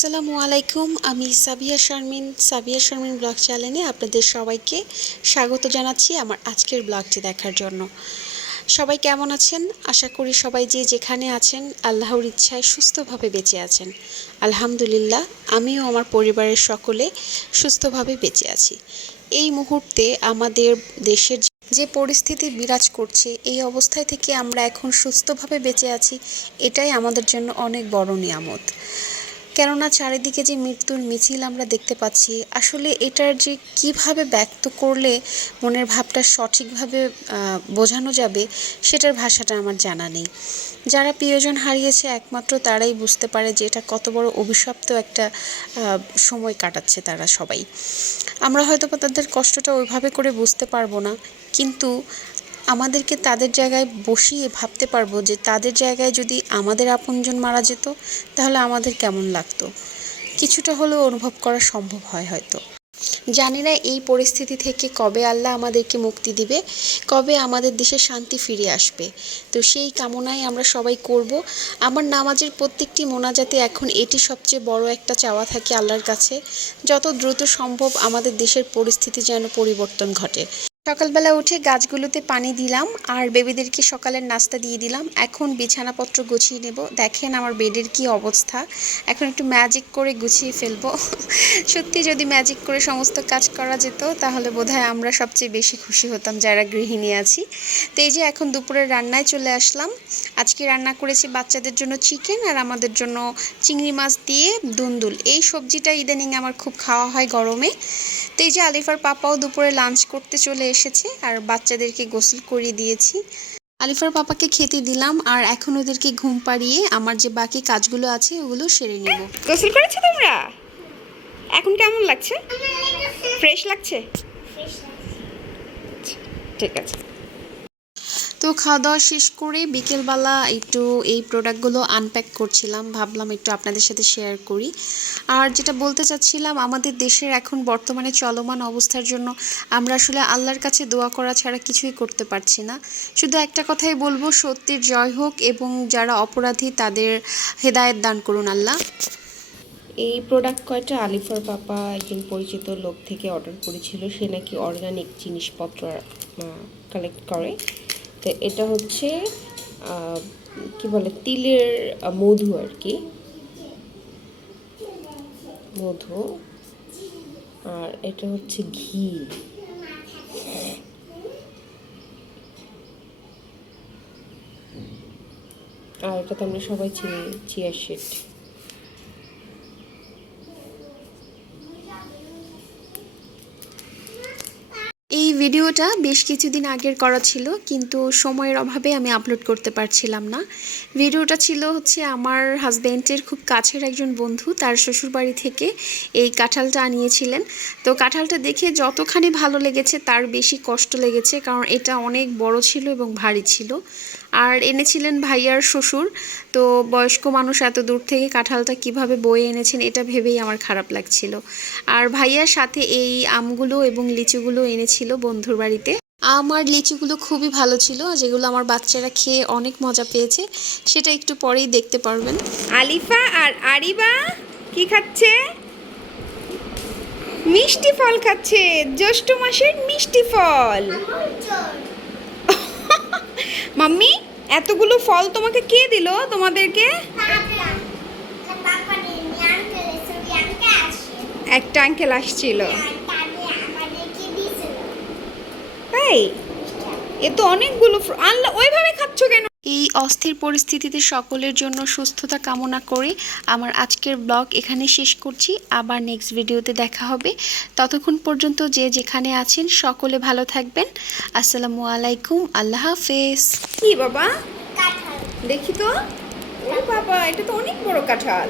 আসসালামু আলাইকুম। আমি সাবিয়া শারমিন ব্লগ চ্যানেলে আপনাদের সবাইকে স্বাগত জানাচ্ছি আমার আজকের ব্লগটি দেখার জন্য। সবাই কেমন আছেন? আশা করি সবাই যে যেখানে আছেন আল্লাহর ইচ্ছায় সুস্থভাবে বেঁচে আছেন। আলহামদুলিল্লাহ, আমিও আমার পরিবারের সকলে সুস্থভাবে বেঁচে আছি। এই মুহূর্তে আমাদের দেশের যে পরিস্থিতি বিরাজ করছে, এই অবস্থায় থেকে আমরা এখন সুস্থভাবে বেঁচে আছি, এটাই আমাদের জন্য অনেক বড় নিয়ামত। কেননা চারিদিকে যে মৃত্যুর মিছিল আমরা দেখতে পাচ্ছি, আসলে এটার যে কিভাবে ব্যক্ত করলে মনের ভাবটা সঠিকভাবে বোঝানো যাবে, সেটার ভাষাটা আমার জানা নেই। যারা প্রিয়জন হারিয়েছে একমাত্র তারাই বুঝতে পারে যে এটা কত বড় অভিশপ্ত একটা সময় কাটাচ্ছে তারা সবাই। আমরা হয়তো তাদের কষ্টটা ওইভাবে করে বুঝতে পারবো না, কিন্তু আমাদেরকে তাদের জায়গায় বসিয়ে ভাবতে পারবো যে তাদের জায়গায় যদি আমাদের আপনজন মারা যেত, তাহলে আমাদের কেমন লাগতো। কিছুটা হলেও অনুভব করা সম্ভব হয় হয়তো। জানি না এই পরিস্থিতি থেকে কবে আল্লাহ আমাদেরকে মুক্তি দিবে, কবে আমাদের দেশে শান্তি ফিরে আসবে। তো সেই কামনাই আমরা সবাই করব। আমার নামাজের প্রত্যেকটি মোনাজাতে এখন এটি সবচেয়ে বড় একটা চাওয়া থাকে আল্লাহর কাছে, যত দ্রুত সম্ভব আমাদের দেশের পরিস্থিতি যেন পরিবর্তন ঘটে। সকালবেলা উঠে গাছগুলোতে পানি দিলাম আর বেবিদেরকে সকালের নাস্তা দিয়ে দিলাম। এখন বিছানাপত্র গুছিয়ে নেব। দেখেন আমার বেডের কি অবস্থা। এখন একটু ম্যাজিক করে গুছিয়ে ফেলবো। সত্যি যদি ম্যাজিক করে সমস্ত কাজ করা যেত, তাহলে বোধহয় আমরা সবচেয়ে বেশি খুশি হতাম যারা গৃহিণী আছি। তো এই যে এখন দুপুরের রান্নায় চলে আসলাম। আজকে রান্না করেছি বাচ্চাদের জন্য চিকেন আর আমাদের জন্য চিংড়ি মাছ দিয়ে দুন্দুল। এই সবজিটা ইদানিং আমার খুব খাওয়া হয় গরমে। তো এই যে আলিফার পাপাও দুপুরে লাঞ্চ করতে চলে এসেছে আর বাচ্চাদেরকে গোসল করিয়ে দিয়েছি। আলিফার পাপাকে খেতে দিলাম আর এখন ওদেরকে ঘুম পাড়িয়ে আমার যে বাকি কাজগুলো আছে ওগুলো সেরে নেব। গোসল করেছো তোমরা? এখন কেমন লাগছে? ফ্রেশ লাগছে? ঠিক আছে। তো খাওয়া দাওয়া শেষ করে বিকেলবেলা একটু এই প্রোডাক্টগুলো আনপ্যাক করছিলাম, ভাবলাম একটু আপনাদের সাথে শেয়ার করি। আর যেটা বলতে চাচ্ছিলাম, আমাদের দেশের এখন বর্তমানে চলমান অবস্থার জন্য আমরা আসলে আল্লাহর কাছে দোয়া করা ছাড়া কিছুই করতে পারছি না। শুধু একটা কথাই বলবো, সত্যের জয় হোক এবং যারা অপরাধী তাদের হেদায়েত দান করুন আল্লাহ। এই প্রোডাক্ট কয়টা আলিফার পাপা একজন পরিচিত লোক থেকে অর্ডার করেছিল। সে নাকি অর্গানিক জিনিসপত্র কালেক্ট করে। তো এটা হচ্ছে কি বলে, তিলের মধু আর কি, মধু। আর এটা হচ্ছে ঘি। আর এটা তো আমরা সবাই চিনি, চিয়া সিড। এই ভিডিওটা বেশ কিছুদিন আগের করা ছিল, কিন্তু সময়ের অভাবে আমি আপলোড করতে পারছিলাম না। ভিডিওটা ছিল হচ্ছে আমার হাজব্যান্ডের খুব কাছের একজন বন্ধু, তার শ্বশুরবাড়ি থেকে এই কাঁঠালটা আনিয়েছিলেন। তো কাঁঠালটা দেখে যতখানি ভালো লেগেছে তার বেশি কষ্ট লেগেছে, কারণ এটা অনেক বড় ছিল এবং ভারী ছিল। আর এনেছিলেন ভাইয়ার শ্বশুর। তো বয়স্ক মানুষ এত দূর থেকে কাঁঠালটা কিভাবে বয়ে এনেছেন এটা ভেবেই আমার খারাপ লাগছিল। আর ভাইয়ার সাথে এই আমগুলো এবং লিচুগুলো এনেছিল বন্ধুর বাড়িতে। আমার লিচুগুলো খুবই ভালো ছিল, যেগুলো আমার বাচ্চারা খেয়ে অনেক মজা পেয়েছে, সেটা একটু পরেই দেখতে পারবেন। আলিফা আর আরিবা কি খাচ্ছে? মিষ্টি ফল খাচ্ছে, জ্যৈষ্ঠ মাসের মিষ্টি ফল। মাম্মি, এতগুলো ফল তোমাকে কে দিল তোমাদেরকে? একটা আঙ্কেল আসছিল। তাই? এ তো অনেকগুলো আল্লাহ, ওইভাবে খাচ্ছ কেন? এই অস্থির পরিস্থিতিতে সকলের জন্য সুস্থতা কামনা করে আমার আজকের ব্লগ এখানে শেষ করছি। আবার নেক্সট ভিডিওতে দেখা হবে। ততক্ষণ পর্যন্ত যে যেখানে আছেন সকলে ভালো থাকবেন। আসসালামু আলাইকুম, আল্লাহ হাফেজ। কি বাবা, দেখি তো। ও বাবা, এটা তো অনেক বড় কাঁঠাল।